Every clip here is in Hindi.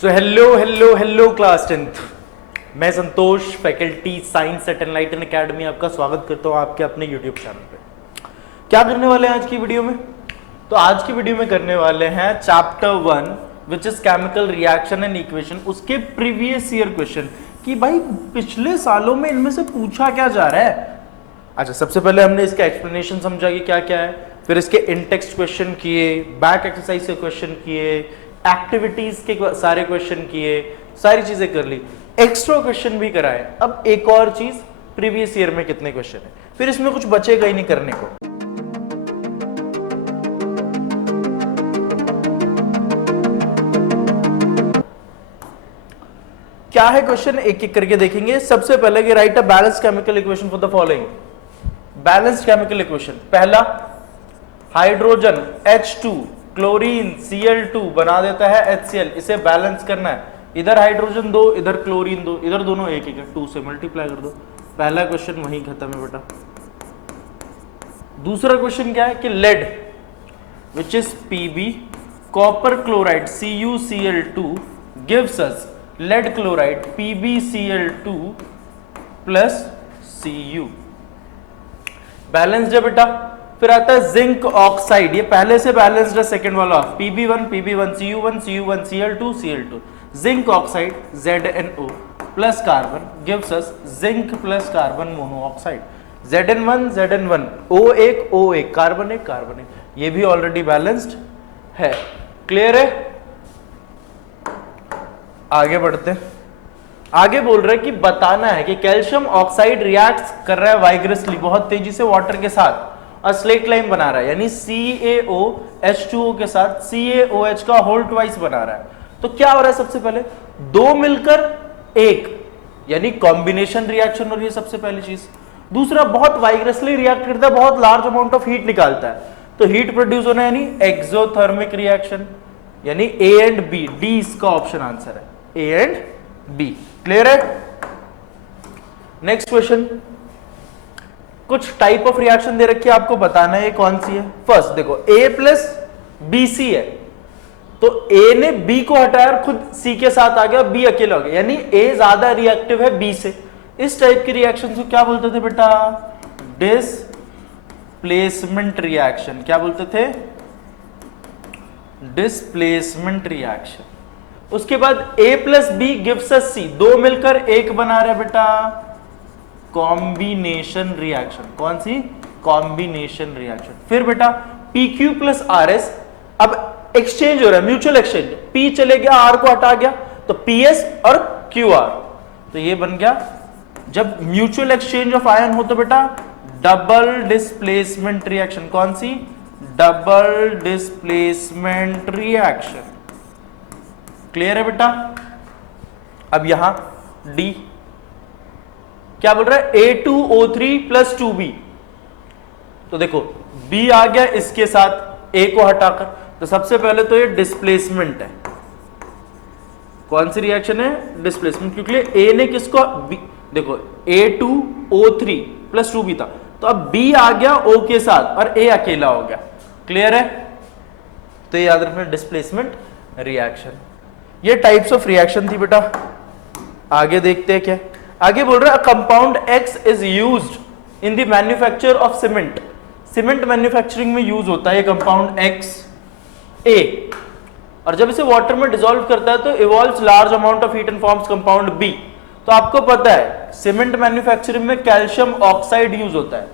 So hello class 10th। मैं Santosh, faculty science at enlighten academy, आपका स्वागत करता हूं आपके अपने यूट्यूब चैनल पे। क्या करने वाले हैं आज की वीडियो में? तो आज की वीडियो में करने वाले हैं chapter 1 which is chemical reaction and equation, उसके प्रीवियस ईयर क्वेश्चन कि भाई पिछले सालों में इनमें से पूछा क्या जा रहा है। अच्छा, सबसे पहले हमने इसका एक्सप्लेनेशन समझा कि क्या क्या है, फिर इसके इन टेक्स्ट क्वेश्चन किए, बैक एक्सरसाइज के क्वेश्चन किए, एक्टिविटीज के सारे क्वेश्चन किए, सारी चीजें कर ली, एक्स्ट्रा क्वेश्चन भी कराए। अब एक और चीज, प्रीवियस ईयर में कितने क्वेश्चन है, फिर इसमें कुछ बचेगा ही नहीं करने को। क्या है क्वेश्चन, एक एक करके देखेंगे। सबसे पहले कि right a balanced chemical equation for the following. Balanced chemical equation, पहला हाइड्रोजन H2 क्लोरीन Cl2 बना देता है HCl, इसे बैलेंस करना है। इधर हाइड्रोजन दो, इधर क्लोरीन दो, इधर दोनों एक एक है, 2 से मल्टीप्लाई कर दो। पहला क्वेश्चन वहीं खत्म है बेटा। दूसरा क्वेश्चन क्या है कि lead which is Pb copper chloride CuCl2 gives us lead chloride PbCl2 plus Cu। Balanced है बेटा। फिर आता है जिंक ऑक्साइड, ये पहले से बैलेंस्ड है, सेकंड वाला Pb1 Cu1 Cu1 Cl2 Cl2। Zinc oxide ZnO plus carbon gives us zinc plus carbon monoxide. Zn1 O1 carbon एक, ये भी ऑलरेडी बैलेंस्ड है। क्लियर है? आगे बढ़ते हैं। आगे बोल रहे हैं कि बताना है कि कैल्शियम ऑक्साइड रिएक्ट कर रहा है वाइग्रसली, बहुत तेजी से वाटर के साथ, और स्लेट लाइन बना रहा है, यानी CaOH2O के साथ CaOH का होल ट्वाइस बना रहा है। तो क्या हो रहा है, सबसे पहले दो मिलकर एक, यानी कॉम्बिनेशन रिएक्शन हो रही है सबसे पहली चीज। दूसरा, बहुत वाइग्रसली रिएक्ट करता है, बहुत लार्ज अमाउंट ऑफ हीट निकालता है, तो हीट प्रोड्यूस होना है, यानी एक्सोथर्मिक रिएक्शन, यानी A एंड B, डी इसका ऑप्शन आंसर है, A एंड B। क्लियर है? नेक्स्ट क्वेश्चन, कुछ टाइप ऑफ रिएक्शन दे रखी है, आपको बताना है ये कौन सी है। फर्स्ट देखो, A प्लस BC है, तो A ने B को हटाया और खुद C के साथ आ गया, B अकेला हो गया, यानी A ज्यादा रिएक्टिव है B से। इस टाइप की रिएक्शन को क्या बोलते थे बेटा? Displacement reaction. क्या बोलते थे? Displacement reaction. उसके बाद A plus B gives us C, दो मिलकर एक बना रहे बेटा, कॉम्बिनेशन रिएक्शन। कौन सी? Combination reaction. फिर बेटा PQ प्लस RS, अब एक्सचेंज हो रहा है, म्यूचुअल एक्सचेंज, P चले गया, R को हटा गया, तो PS और QR, तो ये बन गया, जब म्यूचुअल एक्सचेंज ऑफ आयन हो तो बेटा डबल डिस्प्लेसमेंट रिएक्शन। कौन सी? Double displacement reaction. क्लियर है बेटा? अब यहां D क्या बोल रहा है? A2O3 प्लस 2B, तो देखो B आ गया इसके साथ A को हटाकर, तो सबसे पहले तो ये डिस्प्लेसमेंट है। कौन सी रिएक्शन है? डिस्प्लेसमेंट, क्योंकि A ने किसको B, देखो A2O3 प्लस 2B था, तो अब B आ गया O के साथ और A अकेला हो गया। क्लियर है? तो ये याद रखना, डिस्प्लेसमेंट रिएक्शन। ये टाइप्स ऑफ रिएक्शन थी बेटा। आगे देखते हैं क्या आगे बोल रहा है, compound X is used in the manufacture of cement. Cement manufacturing में यूज होता है ये कंपाउंड X A, और जब इसे वाटर में डिसॉल्व करता है तो evolves large amount of heat and forms compound B। तो आपको पता है सीमेंट मैन्युफैक्चरिंग में कैल्शियम ऑक्साइड यूज होता है,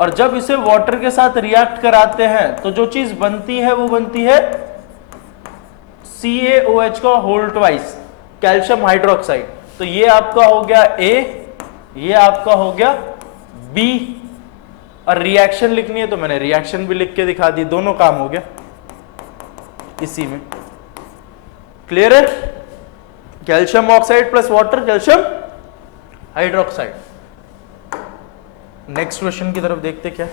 और जब इसे वाटर के साथ रिएक्ट कराते हैं तो जो चीज बनती है वो बनती है CaOH का होल ट्वाइस, कैल्शियम हाइड्रोक्साइड। तो ये आपका हो गया A, ये आपका हो गया B, और रिएक्शन लिखनी है तो मैंने रिएक्शन भी लिख के दिखा दी, दोनों काम हो गया इसी में। क्लियर है? Calcium oxide plus water, calcium hydroxide. Next question की तरफ देखते क्या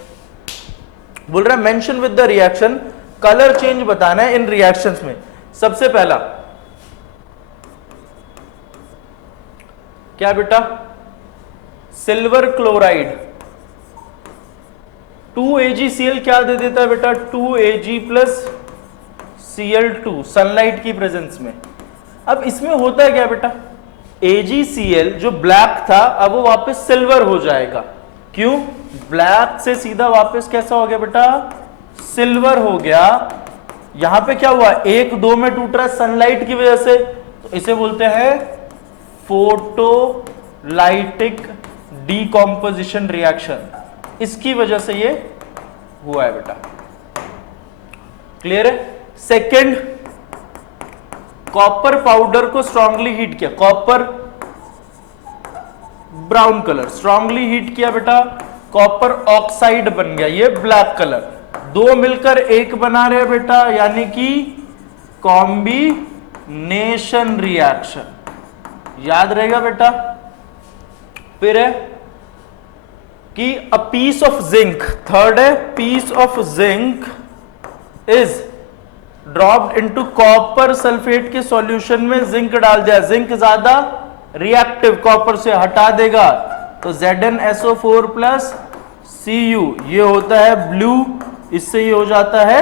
बोल रहा है। Mention with the reaction, colour change बताना है इन रिएक्शंस में। सबसे पहला क्या बेटा? सिल्वर क्लोराइड 2AgCl क्या दे देता है बेटा? 2Ag प्लस Cl2 सनलाइट की प्रेजेंस में। अब इसमें होता है क्या बेटा, AgCl जो ब्लैक था अब वो वापस सिल्वर हो जाएगा। क्यों? ब्लैक से सीधा वापस कैसा हो गया बेटा, सिल्वर हो गया। यहां पे क्या हुआ, 1-2 में टूट रहा है सनलाइट की वजह से, तो इसे बोलते हैं फोटोलाइटिक डीकॉम्पोजिशन रिएक्शन। इसकी वजह से ये हुआ है बेटा। क्लियर है? सेकंड, कॉपर पाउडर को स्ट्रांगली हीट किया, copper brown colour strongly heat किया बेटा, कॉपर ऑक्साइड बन गया, ये ब्लैक कलर। दो मिलकर एक बना रहे हैं बेटा, यानी कि कॉम्बिनेशन रिएक्शन। याद रहेगा बेटा। फिर है कि a piece of zinc, third है piece of zinc is dropped into copper sulphate के सॉल्यूशन में जिंक डाल दिया, जिंक ज्यादा रिएक्टिव कॉपर से हटा देगा, तो ZnSO4 प्लस Cu ये होता है ब्लू, इससे ये हो जाता है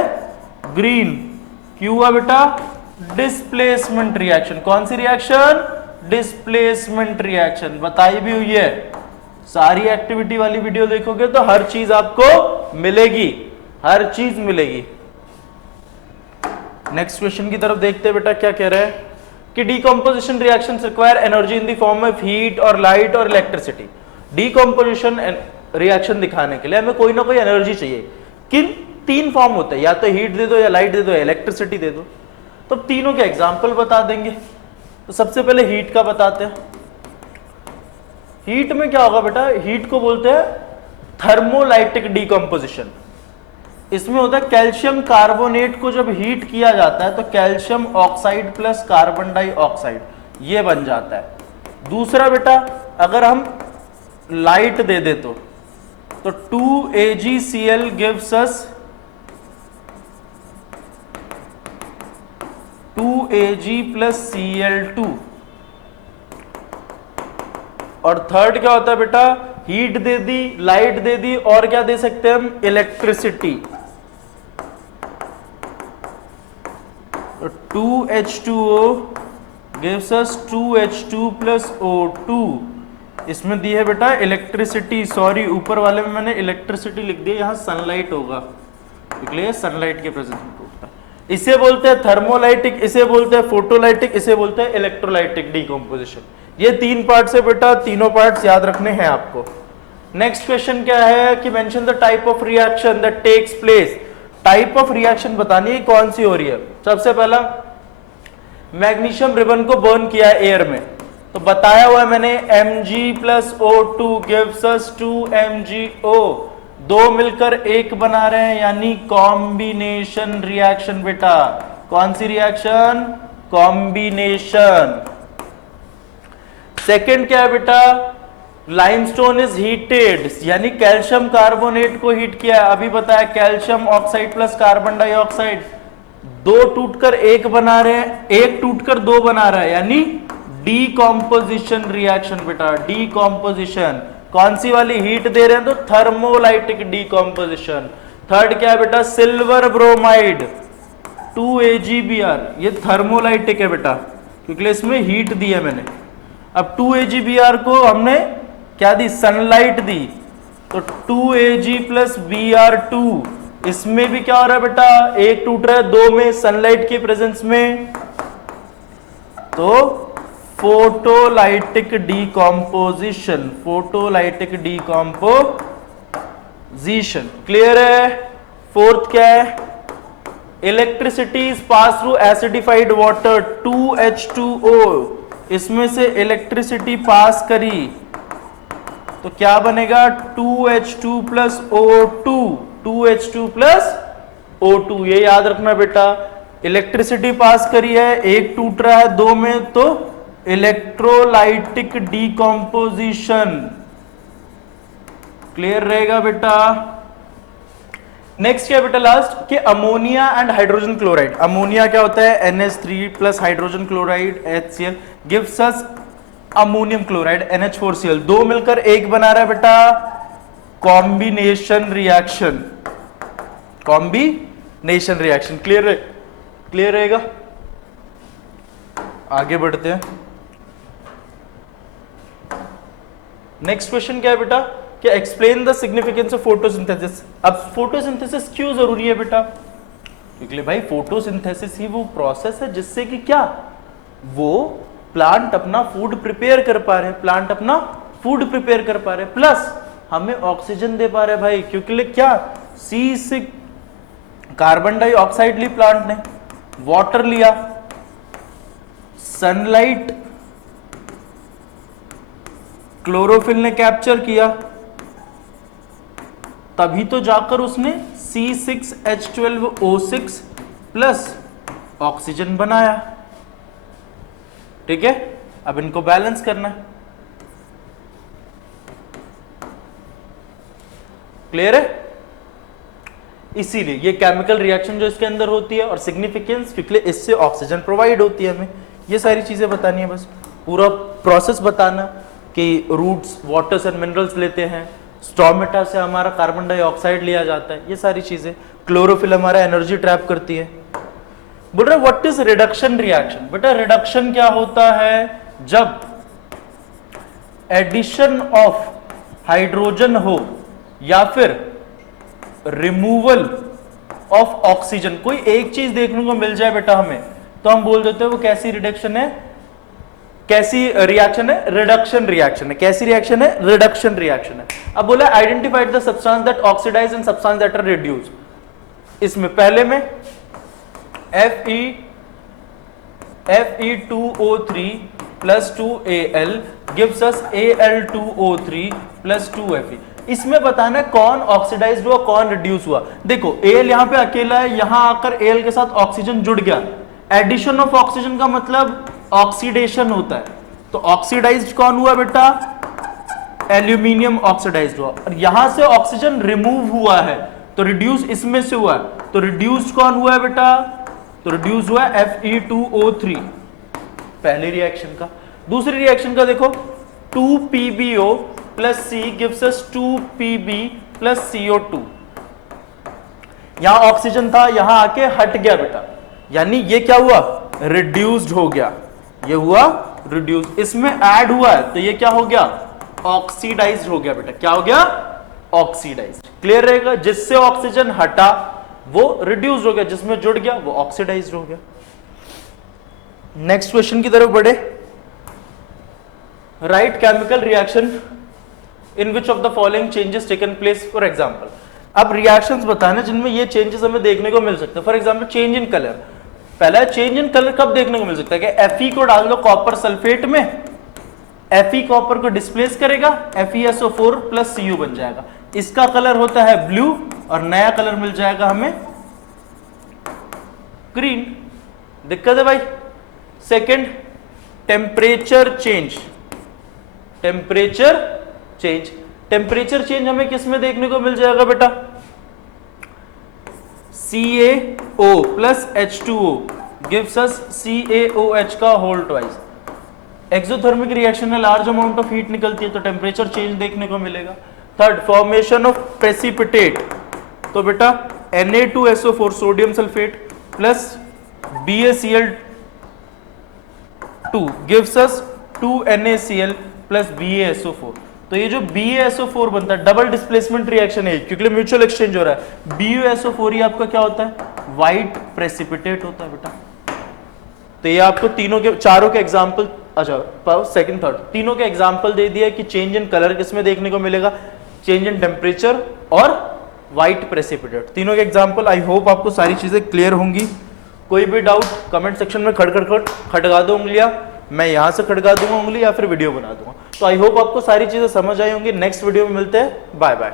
ग्रीन। क्यों हुआ बेटा, डिस्प्लेसमेंट रिएक्शन। कौन सी रिएक्शन, डिस्प्लेसमेंट रिएक्शन। बताई भी हुई है, सारी एक्टिविटी वाली वीडियो देखोगे तो हर चीज आपको मिलेगी, हर चीज मिलेगी। नेक्स्ट क्वेश्चन की तरफ देखते हैं बेटा, क्या कह रहा है कि decomposition reactions require energy in the form of heat और लाइट और इलेक्ट्रिसिटी। डीकंपोजिशन रिएक्शन दिखाने के लिए हमें कोई ना कोई एनर्जी चाहिए। किन तीन फॉर्म होते हैं, या तो हीट दे दो, या लाइट दे दो, या इलेक्ट्रिसिटी दे दो। तो तीनों के एग्जांपल बता देंगे। तो सबसे पहले हीट का बताते हैं। हीट में क्या होगा बेटा, हीट को बोलते हैं थर्मोलाइटिक डीकंपोजिशन। इसमें होता है कैल्शियम कार्बोनेट को जब हीट किया जाता है तो calcium oxide plus carbon dioxide ये बन जाता है। दूसरा बेटा, अगर हम लाइट दे दे तो 2AgCl gives us 2Ag plus Cl2। और थर्ड क्या होता है बेटा, हीट दे दी, लाइट दे दी, और क्या दे सकते हैं हम, इलेक्ट्रिसिटी। तो 2H2O gives us 2H2 plus O2। इसमें दी है बेटा इलेक्ट्रिसिटी, सॉरी ऊपर वाले में मैंने इलेक्ट्रिसिटी लिख दी, यहां सनलाइट होगा, इसलिए सनलाइट के प्रेजेंस में टूटता है। इसे बोलते हैं थर्मोलाइटिक, इसे बोलते हैं फोटोलाइटिक, इसे बोलते हैं इलेक्ट्रोलाइटिक डीकंपोजिशन। ये तीन पार्ट्स है बेटा, तीनों पार्ट्स याद रखने हैं आपको। नेक्स्ट क्वेश्चन क्या है कि mention the type of reaction that takes place. Type of reaction बतानी है कौन सी हो रही है। सबसे पहला, मैग्नीशियम रिबन को बर्न किया है एयर में, तो बताया हुआ है मैंने Mg plus O2 gives us 2MgO। दो मिलकर एक बना रहे हैं, यानी कॉम्बिनेशन रिएक्शन बेटा। कौन सी रिएक्शन, कॉम्बिनेशन। सेकंड क्या है बेटा, लाइमस्टोन इज हीटेड, यानी कैल्शियम कार्बोनेट को हीट किया है। अभी बताया calcium oxide plus carbon dioxide, दो टूटकर एक बना रहे हैं, एक टूटकर दो बना रहा है, यानी डीकंपोजिशन रिएक्शन बेटा, डीकंपोजिशन। कौन सी वाली, हीट दे रहे हैं तो थर्मोलाइटिक डीकंपोजिशन। थर्ड क्या है बेटा, सिल्वर ब्रोमाइड 2AgBr, ये थर्मोलाइटिक है बेटा, क्योंकि इसमें हीट दी है मैंने। अब 2AgBr को हमने क्या दी, सनलाइट दी, तो 2Ag प्लस Br2। इसमें भी क्या हो रहा है बेटा, एक टूट रहा है दो में सनलाइट के प्रेजेंस में, तो photolytic decomposition, photolytic decomposition. Clear है। फोर्थ क्या है, electricity is pass through acidified water 2H2O। इसमें से इलेक्ट्रिसिटी पास करी तो क्या बनेगा, 2H2 plus O2, 2H2 plus O2। ये याद रखना बेटा, इलेक्ट्रिसिटी पास करी है, एक टूट रहा है दो में, तो इलेक्ट्रोलाइटिक डीकंपोजिशन। क्लियर रहेगा बेटा। नेक्स्ट क्या बेटा, लास्ट कि ammonia and hydrogen chloride. Ammonia क्या होता है, NH3 plus hydrogen chloride HCl gives us ammonium chloride NH4Cl। दो मिलकर एक बना रहा है बेटा, combination reaction, combination reaction. Clear है। क्लियर रहेगा? आगे बढ़ते हैं। नेक्स्ट क्वेश्चन क्या है बेटा कि explain the significance of photosynthesis. अब फोटोसिंथेसिस क्यों जरूरी है बेटा? क्योंकि भाई फोटोसिंथेसिस ही वो प्रोसेस है जिससे कि क्या वो प्लांट अपना फूड प्रिपेयर कर पा रहे हैं, प्लांट अपना फूड प्रिपेयर कर पा रहे हैं, प्लस हमें ऑक्सीजन दे पा रहे हैं भाई, क्योंकि क्या C6 कार्बन डाइऑक्साइड ली प्लांट ने, वाटर लिया, सनलाइट क्लोरोफिल ने कैप्चर किया, तभी तो जाकर उसने C6H12O6 प्लस ऑक्सीजन बनाया। ठीक है, अब इनको बैलेंस करना है। क्लियर है? इसीलिए ये केमिकल रिएक्शन जो इसके अंदर होती है और सिग्निफिकेंस क्योंकि इससे ऑक्सीजन प्रोवाइड होती है हमें, ये सारी चीजें बतानी है, बस पूरा प्रोसेस बताना कि रूट्स वाटर्स एंड मिनरल्स लेते हैं, स्टोमेटा से हमारा कार्बन डाइऑक्साइड लिया जाता है, ये सारी चीजें, क्लोरोफिल हमारा एनर्जी ट्रैप करती है। बोल रहे व्हाट इज रिडक्शन रिएक्शन? बेटा रिडक्शन क्या होता है? जब एडिशन ऑफ हाइड्रोजन हो या फिर रिमूवल ऑफ ऑक्सीजन, कोई एक चीज देखने को मिल जाए बेटा हमें, तो हम बोल देते हैं वो कैसी रिडक्शन है, कैसी रिएक्शन है? रिडक्शन रिएक्शन है। कैसी रिएक्शन है? रिडक्शन रिएक्शन है। अब बोला identified the substance that oxidise and substance that are reduce. इसमें पहले में Fe2O3 plus 2Al gives us Al2O3 plus 2Fe। इसमें बताना है कौन ऑक्सीडाइज हुआ कौन रिड्यूस हुआ। देखो Al यहां पे अकेला है, यहां आकर Al के साथ ऑक्सीजन जुड़ गया, एडिशन ऑफ ऑक्सीजन का मतलब ऑक्सीडेशन होता है, तो ऑक्सीडाइज्ड कौन हुआ बेटा? एल्यूमिनियम ऑक्सीडाइज्ड हुआ। और यहां से ऑक्सीजन रिमूव हुआ है तो रिड्यूस इसमें से हुआ, तो रिड्यूस्ड कौन हुआ है बेटा? तो रिड्यूस हुआ Fe2O3 पहले रिएक्शन का। दूसरी रिएक्शन का देखो 2PbO plus C gives us 2Pb plus CO2। यहां ऑक्सीजन था, यहां आके हट गया बेटा, यानी ये क्या हुआ? रिड्यूस्ड हो गया, ये हुआ रिड्यूस। इसमें ऐड हुआ है तो ये क्या हो गया? ऑक्सीडाइज्ड हो गया बेटा। क्या हो गया? ऑक्सीडाइज्ड। क्लियर रहेगा? जिससे ऑक्सीजन हटा वो रिड्यूस हो गया, जिसमें जुड़ गया वो ऑक्सीडाइज्ड हो गया। नेक्स्ट क्वेश्चन की तरफ बढ़े। Right chemical reaction in which of the following changes taken place for example. अब रिएक्शंस बताना जिनमें ये चेंजेस हमें देखने को मिल सकते हैं। For example change in colour. पहला चेंज इन कलर कब देखने को मिल सकता है कि Fe को डाल दो कॉपर सल्फेट में, Fe कॉपर को डिस्प्लेस करेगा, FeSO4 प्लस Cu बन जाएगा, इसका कलर होता है ब्लू और नया कलर मिल जाएगा हमें ग्रीन। दिक्कत है भाई? Second temperature change. Temperature change, temperature change हमें किस में देखने को मिल जाएगा बेटा? CaO plus H2O gives us CaOH का होल ट्वाइस। एक्सोथर्मिक रिएक्शन में लार्ज अमाउंट ऑफ हीट निकलती है तो टेम्परेचर चेंज देखने को मिलेगा। थर्ड फॉर्मेशन ऑफ प्रेसिपिटेट, तो बेटा Na2SO4 sodium sulphate plus BaCl2 gives us 2NaCl plus BaSO4। तो ये जो BaSO4 बनता है डबल डिस्प्लेसमेंट रिएक्शन है क्योंकि म्यूचुअल एक्सचेंज हो रहा है। BaSO4 ही आपका क्या होता है? व्हाइट प्रेसिपिटेट होता है बेटा। तो ये आपको तीनों के चारों के एग्जांपल, अच्छा सेकंड थर्ड तीनों के एग्जांपल दे दिया कि चेंज इन कलर किसमें देखने को मिलेगा? चेंज इन टेम्परेचर और व्हाइट प्रेसिपिटेट, तीनों के एग्जांपल। आई होप आपको सारी चीजें क्लियर होंगी। कोई भी डाउट कमेंट सेक्शन में खड़गा दो उंगलियां, मैं यहां से खड़गा दूंगा उंगली या फिर वीडियो बना दूंगा। तो आई होप आपको सारी चीजें समझ आई होंगी। नेक्स्ट वीडियो में मिलते हैं, बाय बाय।